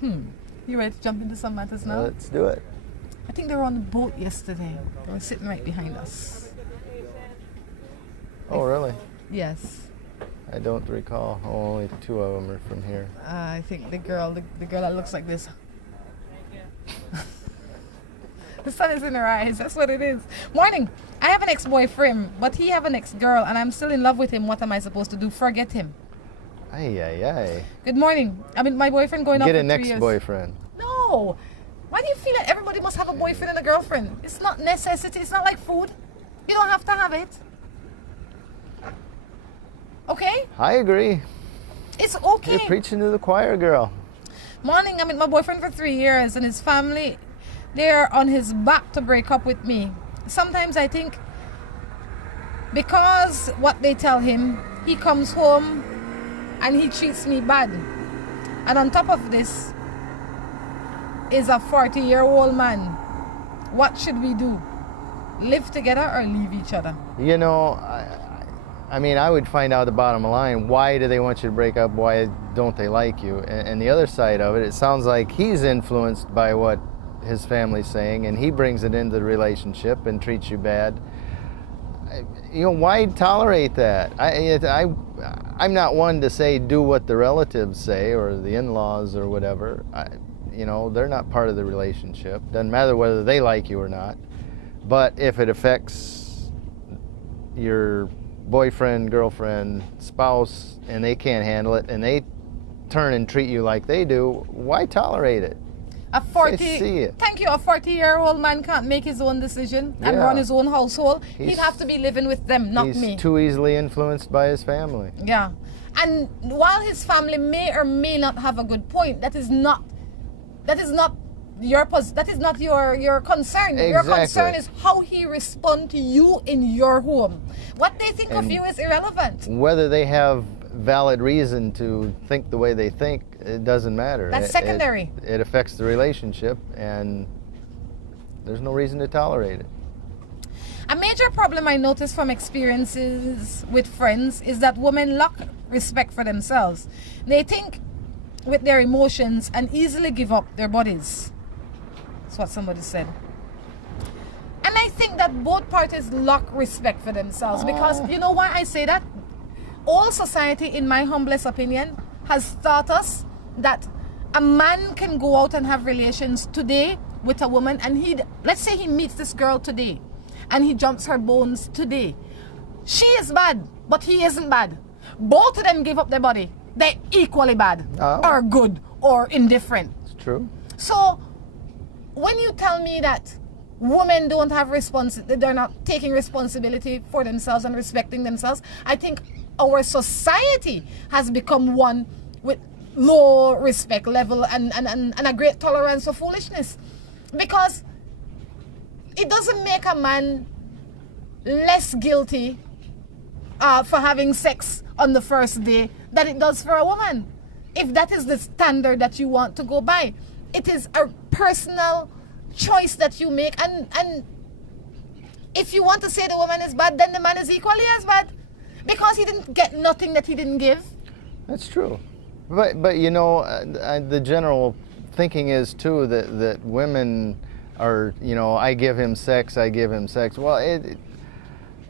You ready to jump into some matters now? Let's do it. I think they were on the boat yesterday. They were sitting right behind us. Oh, really? Yes. I don't recall. Only two of them are from here. I think the girl that looks like this. The sun is in her eyes. That's what it is. Morning. I have an ex-boyfriend, but he have an ex-girl, and I'm still in love with him. What am I supposed to do? Forget him. Ay, ay, ay. Good morning. I mean, my boyfriend going out for 3 years. Get a next boyfriend. No. Why do you feel like everybody must have a boyfriend and a girlfriend? It's not necessity. It's not like food. You don't have to have it. Okay? I agree. It's okay. You're preaching to the choir, girl. Morning. I'm with my boyfriend for 3 years, and his family, they're on his back to break up with me. Sometimes I think because what they tell him, he comes home and he treats me bad. And on top of this is a 40-year-old man. What should we do? Live together or leave each other? You know, I mean, I would find out the bottom line. Why do they want you to break up? Why don't they like you? And the other side of it, it sounds like he's influenced by what his family's saying, and he brings it into the relationship and treats you bad. You know, why tolerate that? I'm not one to say do what the relatives say or the in-laws or whatever. You know, they're not part of the relationship. Doesn't matter whether they like you or not. But if it affects your boyfriend, girlfriend, spouse, and they can't handle it, and they turn and treat you like they do, why tolerate it? A 40-year-old man can't make his own decision and run his own household. He'd have to be living with them, not me. He's too easily influenced by his family. Yeah. And while his family may or may not have a good point, that is not your concern. Exactly. Your concern is how he responds to you in your home. What they think of you is irrelevant. Whether they have valid reason to think the way they think, it doesn't matter. That's secondary. It affects the relationship, and there's no reason to tolerate it. A major problem I notice from experiences with friends is that women lack respect for themselves. They think with their emotions and easily give up their bodies. That's what somebody said. And I think that both parties lack respect for themselves because, you know why I say that? All society, in my humblest opinion, has taught us that a man can go out and have relations today with a woman, and let's say he meets this girl today and he jumps her bones today. She is bad, but he isn't bad. Both of them give up their body. They're equally bad or good or indifferent. It's true. So when you tell me that women don't have they're not taking responsibility for themselves and respecting themselves, I think our society has become one with low respect level and a great tolerance for foolishness. Because it doesn't make a man less guilty for having sex on the first day than it does for a woman. if that is the standard that you want to go by. It is a personal choice that you make, and if you want to say the woman is bad, then the man is equally as bad, because he didn't get nothing that he didn't give. That's true. But you know, the general thinking is too that women are, you know, I give him sex. Well,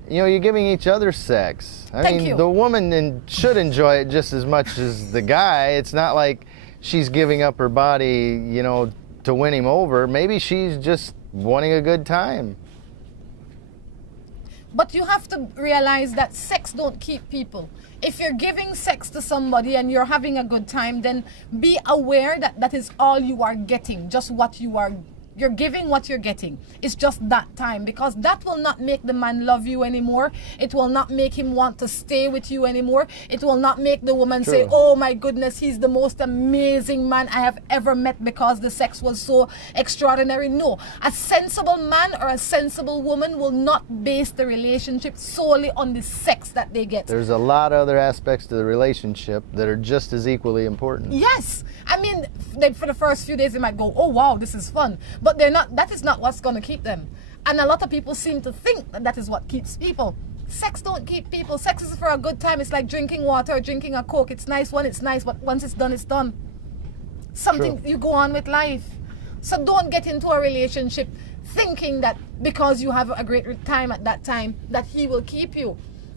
you know, you're giving each other sex. I mean, the woman should enjoy it just as much as the guy. It's not like she's giving up her body, you know, to win him over. Maybe she's just wanting a good time. But you have to realize that sex don't keep people. If you're giving sex to somebody and you're having a good time, then be aware that that is all you are getting, just what you're giving, what you're getting. It's just that time, because that will not make the man love you anymore. It will not make him want to stay with you anymore. It will not make the woman say, oh my goodness, he's the most amazing man I have ever met because the sex was so extraordinary. No, a sensible man or a sensible woman will not base the relationship solely on the sex that they get. There's a lot of other aspects to the relationship that are just as equally important. Yes. I mean, for the first few days they might go, oh wow, this is fun. But they're not. That is not what's going to keep them. And a lot of people seem to think that that is what keeps people. Sex don't keep people. Sex is for a good time. It's like drinking water or drinking a Coke. It's nice when it's nice, but once it's done, it's done. Something you go on with life. So don't get into a relationship thinking that because you have a great time at that time that he will keep you.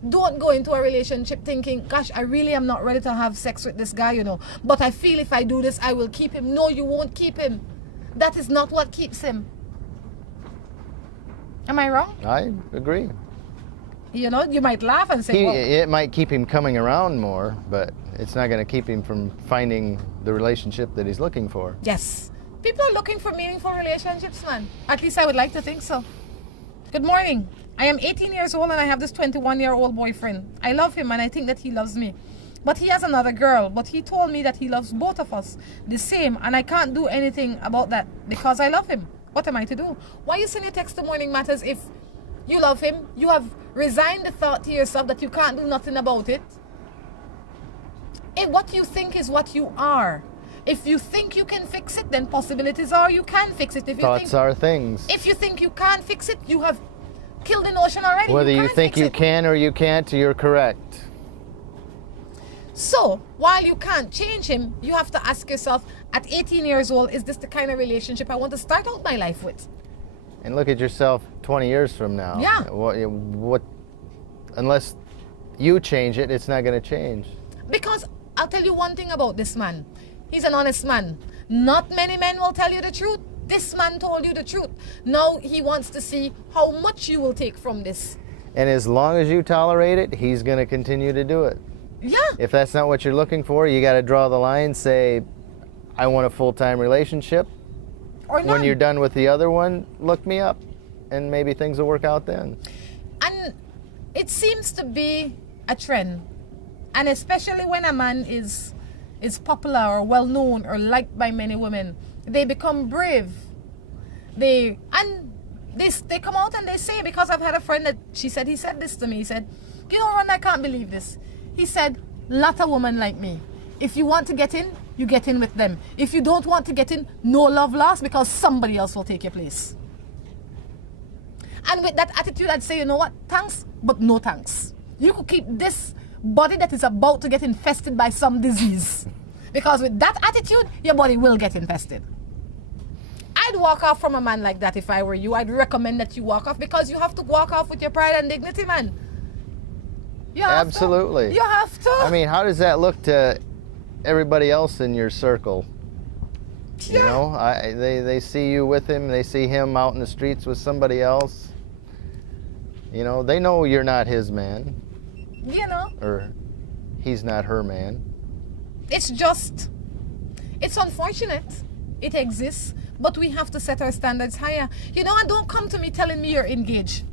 Don't go into a relationship thinking, gosh, I really am not ready to have sex with this guy, you know, but I feel if I do this, I will keep him. No, you won't keep him. That is not what keeps him. Am I wrong? I agree. You know, you might laugh and say, well, it might keep him coming around more, but it's not going to keep him from finding the relationship that he's looking for. Yes. People are looking for meaningful relationships, man. At least I would like to think so. Good morning. I am 18 years old and I have this 21-year-old boyfriend. I love him and I think that he loves me. But he has another girl, but he told me that he loves both of us the same, and I can't do anything about that because I love him. What am I to do? Why you send a text to Morning Matters if you love him? You have resigned the thought to yourself that you can't do nothing about it. If what you think is what you are. If you think you can fix it, then possibilities are you can fix it. If Thoughts are things. If you think you can't fix it, you have killed the notion already. Whether you think you can or you can't, you're correct. So, while you can't change him, you have to ask yourself, at 18 years old, is this the kind of relationship I want to start out my life with? And look at yourself 20 years from now. Yeah. What unless you change it, it's not going to change. Because I'll tell you one thing about this man. He's an honest man. Not many men will tell you the truth. This man told you the truth. Now he wants to see how much you will take from this. And as long as you tolerate it, he's going to continue to do it. Yeah. If that's not what you're looking for, you got to draw the line, say, I want a full-time relationship. Or none. When you're done with the other one, look me up, and maybe things will work out then. And it seems to be a trend. And especially when a man is popular or well-known or liked by many women, they become brave. They come out and they say, because I've had a friend that he said this to me. He said, you know, Ron, I can't believe this. He said, lot of women like me. If you want to get in, you get in with them. If you don't want to get in, no love lost because somebody else will take your place. And with that attitude, I'd say, you know what? Thanks, but no thanks. You could keep this body that is about to get infested by some disease. Because with that attitude, your body will get infested. I'd walk off from a man like that if I were you. I'd recommend that you walk off because you have to walk off with your pride and dignity, man. You have Absolutely. To. You have to. I mean, how does that look to everybody else in your circle? Yeah. You know, they see you with him, they see him out in the streets with somebody else. You know, they know you're not his man. You know. Or he's not her man. It's unfortunate. It exists, but we have to set our standards higher. You know, and don't come to me telling me you're engaged.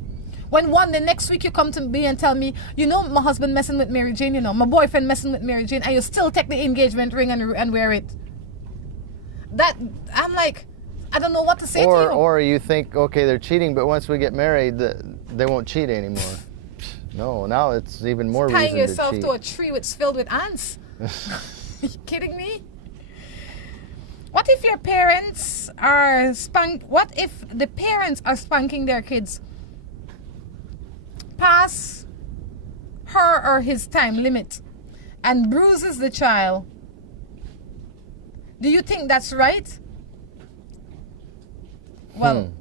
When the next week you come to me and tell me, you know, my husband messing with Mary Jane, you know, my boyfriend messing with Mary Jane, and you still take the engagement ring and wear it. That, I'm like, I don't know what to say to you. Or you think, okay, they're cheating, but once we get married, they won't cheat anymore. No, now it's even more reason to cheat. Tying yourself to a tree filled with ants. you kidding me? What if your parents are what if the parents are spanking their kids past her or his time limit and bruises the child? Do you think that's right? Well,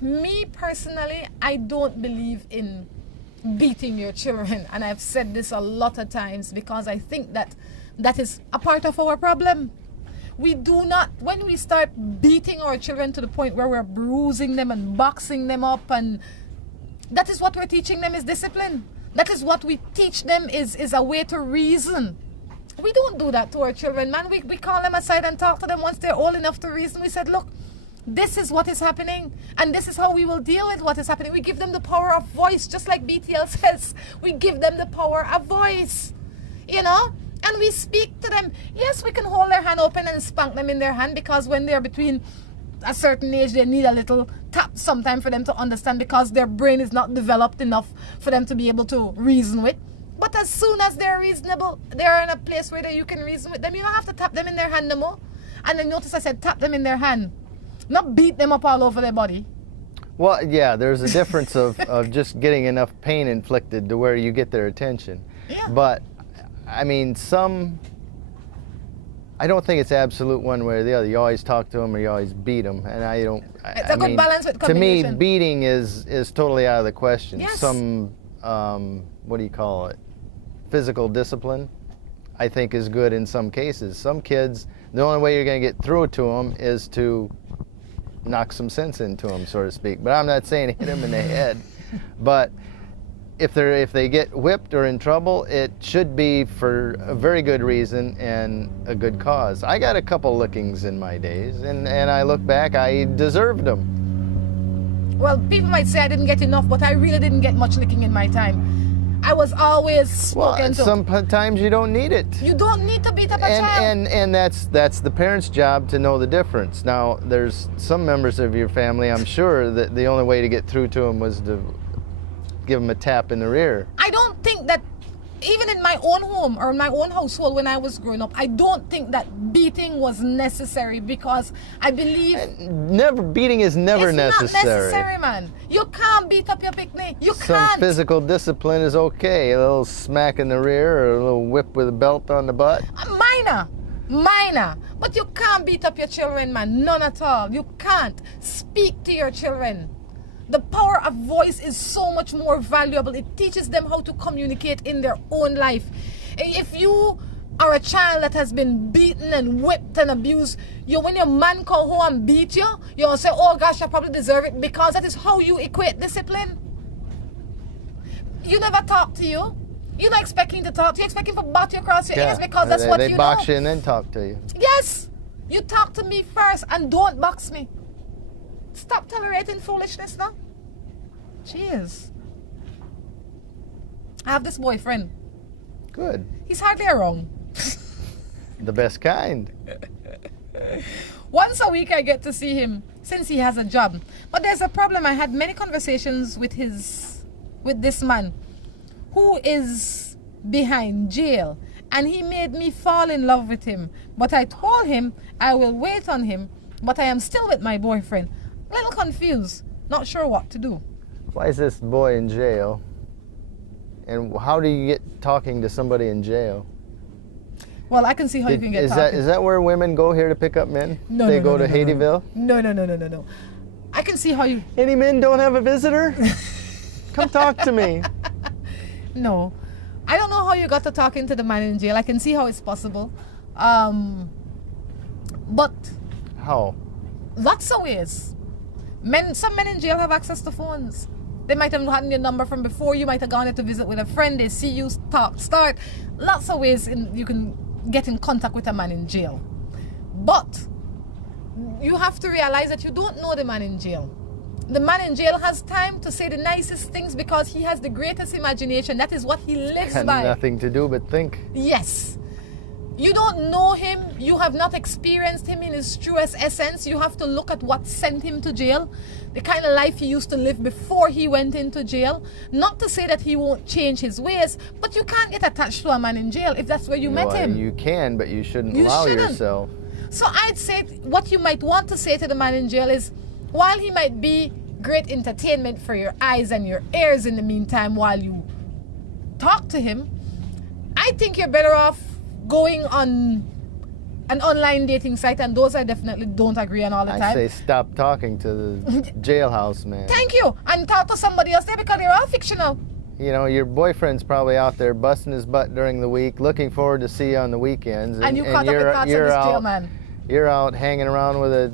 me personally, I don't believe in beating your children, and I've said this a lot of times because I think that is a part of our problem. We do not, when we start beating our children to the point where we're bruising them and boxing them up, and that is what we're teaching them is discipline. That is what we teach them is a way to reason. We don't do that to our children, man. We call them aside and talk to them once they're old enough to reason. We said, look, this is what is happening, and this is how we will deal with what is happening. We give them the power of voice, just like BTL says. We give them the power of voice, you know? And we speak to them. Yes, we can hold their hand open and spank them in their hand, because when they're between a certain age, they need a little tap sometime for them to understand, because their brain is not developed enough for them to be able to reason with. But as soon as they're reasonable, they're in a place where you can reason with them. You don't have to tap them in their hand no more. And then notice I said tap them in their hand, not beat them up all over their body. Well, yeah, there's a difference of just getting enough pain inflicted to where you get their attention. Yeah. But, I mean, I don't think it's absolute one way or the other. You always talk to them or you always beat them. And I don't... It's a good balance with to me, combination. beating is totally out of the question. Yes. Some, what do you call it? Physical discipline, I think, is good in some cases. Some kids, the only way you're going to get through to them is to knock some sense into them, so to speak. But I'm not saying hit them in the head. But if they get whipped or in trouble, it should be for a very good reason and a good cause. I got a couple lickings in my days, and I look back, I deserved them. Well, people might say I didn't get enough, but I really didn't get much licking in my time. I was always spoken to. Sometimes you don't need it. You don't need to beat up a child. And that's the parent's job to know the difference. Now, there's some members of your family, I'm sure, that the only way to get through to them was to give them a tap in the rear. I don't think that, even in my own home or in my own household when I was growing up, I don't think that beating was necessary, because I believe... Beating is never necessary. It's not necessary, man. You can't beat up your picnic. You Some can't. physical discipline is okay. A little smack in the rear or a little whip with a belt on the butt. Minor. But you can't beat up your children, man. None at all. You can't. Speak to your children. The power of voice is so much more valuable. It teaches them how to communicate in their own life. If you are a child that has been beaten and whipped and abused, when your man come home and beat you, you'll say, oh gosh, I probably deserve it, because that is how you equate discipline. You never talk to you. You're not expecting to talk to you. You're expecting to bat you across your ears, because that's what you know. They box you and then talk to you. Yes. You talk to me first and don't box me. Stop tolerating foolishness now. Cheers. I have this boyfriend. Good. He's hardly wrong. The best kind. Once a week I get to see him, since he has a job. But there's a problem. I had many conversations with this man who is behind jail, and he made me fall in love with him. But I told him I will wait on him, but I am still with my boyfriend. A little confused, not sure what to do. Why is this boy in jail? And how do you get talking to somebody in jail? Well, I can see how you can get talking. Is that where women go here to pick up men? No, They no, go no, to no, Haitieville? No. I can see how you... Any men don't have a visitor? Come talk to me. No. I don't know how you got to talking to the man in jail. I can see how it's possible. But... How? Lots of ways. Some men in jail have access to phones. They might have gotten your number from before. You might have gone there to visit with a friend. They see you start. Lots of ways you can get in contact with a man in jail. But you have to realize that you don't know the man in jail. The man in jail has time to say the nicest things because he has the greatest imagination. That is what he lives by. Nothing to do but think. Yes. You don't know him. You have not experienced him in his truest essence. You have to look at what sent him to jail, the kind of life he used to live before he went into jail. Not to say that he won't change his ways, but you can't get attached to a man in jail if that's where you met him. You can, but you shouldn't You allow shouldn't. yourself. So I'd say what you might want to say to the man in jail is, while he might be great entertainment for your eyes and your ears in the meantime while you talk to him, I think you're better off going on an online dating site, and those I definitely don't agree on all the time. I say stop talking to the jailhouse man. Thank you. And talk to somebody else there because they're all fictional. You know, your boyfriend's probably out there busting his butt during the week, looking forward to see you on the weekends. And you caught up with thoughts of this jail man. You're out hanging around with a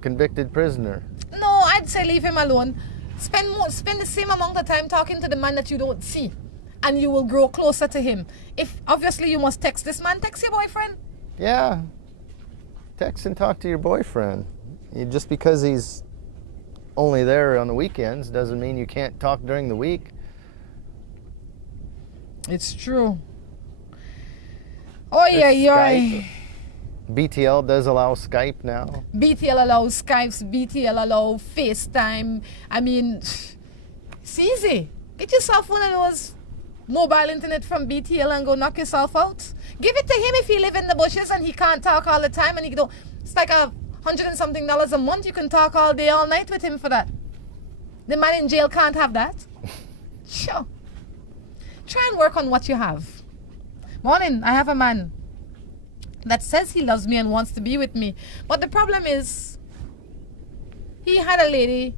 convicted prisoner. No, I'd say leave him alone. Spend the same amount of time talking to the man that you don't see, and you will grow closer to him. If obviously you must text this man, text your boyfriend. Yeah. Text and talk to your boyfriend. Just because he's only there on the weekends doesn't mean you can't talk during the week. It's true. Oh yeah, yeah. BTL does allow Skype now. BTL allows Skypes, BTL allows FaceTime. I mean, it's easy. Get yourself one of those mobile internet from BTL and go knock yourself out. Give it to him if he live in the bushes and he can't talk all the time and he don't. It's like $100 and something a month. You can talk all day, all night with him for that. The man in jail can't have that. Sure. Try and work on what you have. Morning, I have a man that says he loves me and wants to be with me. But the problem is, he had a lady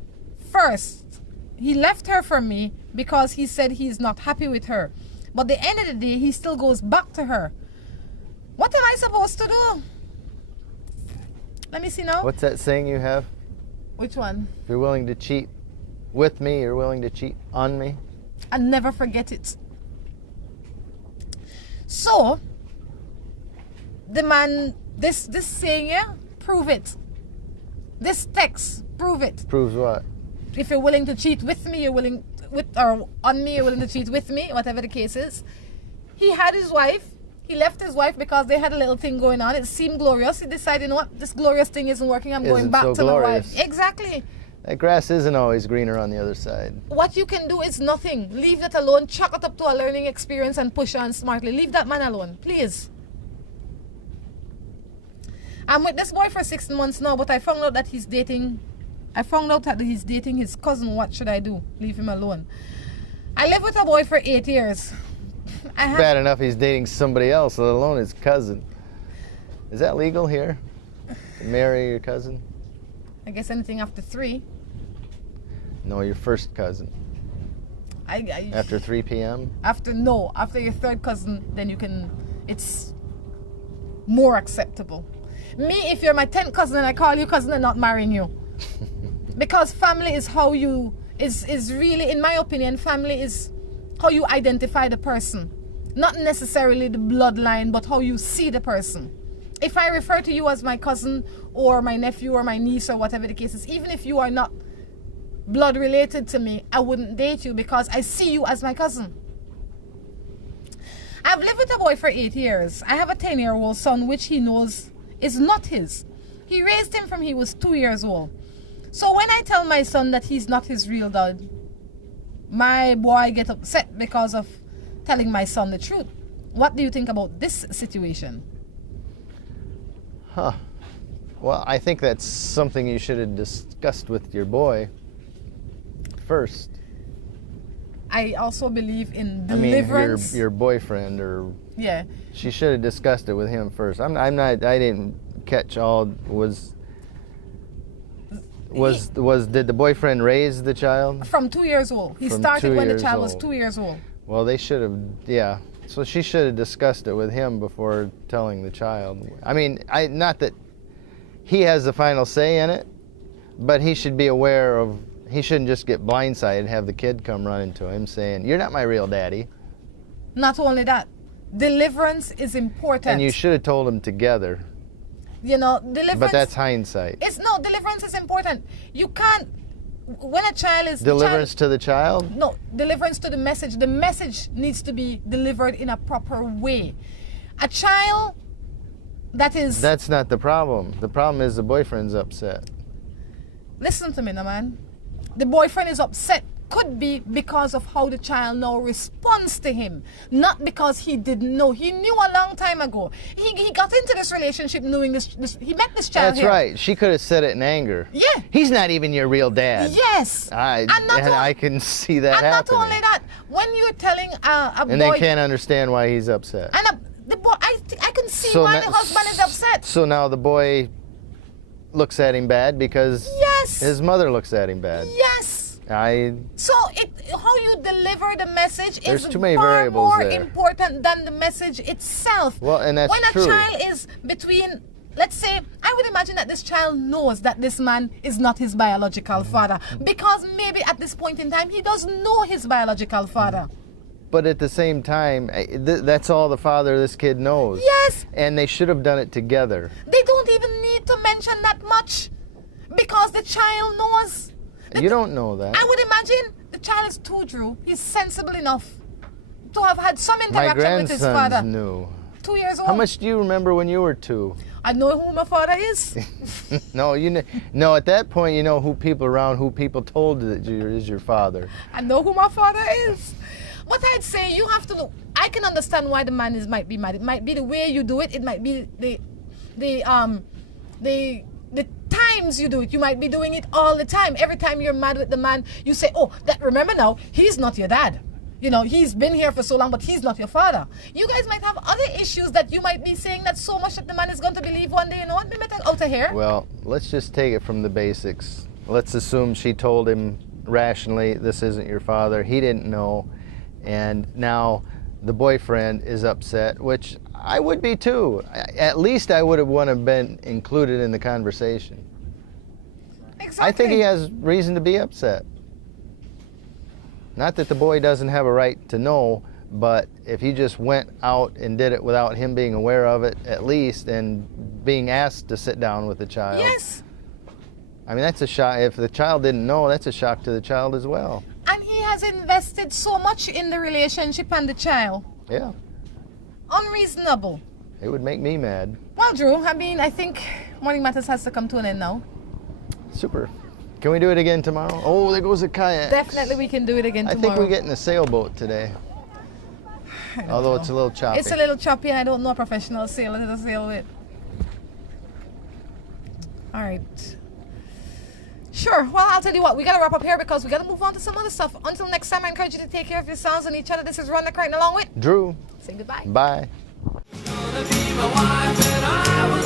first. He left her for me because he said he's not happy with her. But at the end of the day, he still goes back to her. What am I supposed to do? Let me see now. What's that saying you have? Which one? If you're willing to cheat with me, you're willing to cheat on me. And never forget it. So, the man, this saying, yeah, prove it. This text, prove it. Proves what? If you're willing to cheat with me, you're willing or on me, you're willing to cheat with me, whatever the case is. He had his wife. He left his wife because they had a little thing going on. It seemed glorious. He decided, you know what, this glorious thing isn't working. I'm going back to my wife. Exactly. That grass isn't always greener on the other side. What you can do is nothing. Leave it alone. Chalk it up to a learning experience and push on smartly. Leave that man alone, please. I'm with this boy for 6 months now, but I found out that he's dating. I found out that he's dating his cousin. What should I do? Leave him alone. I lived with a boy for 8 years. Bad enough he's dating somebody else, let alone his cousin. Is that legal here? To marry your cousin? I guess anything after 3. No, your first cousin. After 3 p.m.? After your third cousin, then you can, it's more acceptable. Me, if you're my 10th cousin and I call you cousin, I'm not marrying you. Because family is how you, is really, in my opinion, family is how you identify the person. Not necessarily the bloodline, but how you see the person. If I refer to you as my cousin or my nephew or my niece or whatever the case is, even if you are not blood related to me, I wouldn't date you because I see you as my cousin. I've lived with a boy for 8 years. I have a 10-year-old son which he knows is not his. He raised him from he was 2 years old. So when I tell my son that he's not his real dad, my boy get upset because of telling my son the truth. What do you think about this situation? Huh. Well, I think that's something you should have discussed with your boy first. I also believe in deliverance. I mean, your boyfriend, or yeah. She should have discussed it with him first. I didn't catch all. Did the boyfriend raise the child? From 2 years old. He started when the child was 2 years old. Well, they should have, yeah. So she should have discussed it with him before telling the child. I mean, not that he has the final say in it, but he should be aware of, he shouldn't just get blindsided and have the kid come running to him saying, "You're not my real daddy." Not only that, deliverance is important. And you should have told him together. You know, deliverance. But that's hindsight. Deliverance is important. You can't, when a child is... Deliverance to the child? No, deliverance to the message. The message needs to be delivered in a proper way. A child that is... That's not the problem. The problem is the boyfriend's upset. Listen to me now, man. The boyfriend is upset. Could be because of how the child now responds to him. Not because he didn't know. He knew a long time ago. He got into this relationship knowing this he met this child That's here. right. She could have said it in anger. Yeah. He's not even your real dad. Yes. I can see that and happening. not only that, when you're telling a And boy... they can't understand why he's upset. And the boy, I can see why the husband is upset. So now the boy looks at him bad because Yes. his mother looks at him bad. Yes. So how you deliver the message There's is too many far variables more there. important than the message itself. Well, and that's when true. a child is between, let's say, I would imagine that this child knows that this man is not his biological father, because maybe at this point in time he doesn't know his biological father. But at the same time, that's all the father of this kid knows. Yes. And they should have done it together. They don't even need to mention that much, because the child knows. You don't know that. I would imagine the child is 2, Drew. He's sensible enough to have had some My interaction with his father. grandsons knew. 2 years old. How much do you remember when you were 2? I know who my father is. No, no. At that point, you know who people around, who people told that is your father. I know who my father is. What I'd say, you have to look. I can understand why the man might be mad. It might be the way you do it. It might be the times you do it. You might be doing it all the time. Every time you're mad with the man, you say, "Oh, remember now, he's not your dad. You know, he's been here for so long, but he's not your father." You guys might have other issues that you might be saying that so much that the man is going to believe one day. You know what? Maybe out of here. Well, let's just take it from the basics. Let's assume she told him rationally, "This isn't your father." He didn't know, and now the boyfriend is upset, which I would be too. At least I would have wanted to been included in the conversation. Exactly. I think he has reason to be upset. Not that the boy doesn't have a right to know, but if he just went out and did it without him being aware of it, at least, and being asked to sit down with the child. Yes. I mean, that's a shock. If the child didn't know, that's a shock to the child as well. And he has invested so much in the relationship and the child. Yeah. Unreasonable. It would make me mad. Well, Drew, I mean, I think Morning Matters has to come to an end now. Super. Can we do it again tomorrow? Oh, there goes a kayak. Definitely we can do it again I tomorrow. think we're getting a sailboat today. Although it's a little choppy. It's a little choppy. I don't know a professional sailor to sail with. All right. Sure. Well, I'll tell you what. We got to wrap up here because we got to move on to some other stuff. Until next time, I encourage you to take care of yourselves and each other. This is Rhonda Crichton along with Drew. Say goodbye. Bye. Gonna be my wife and I will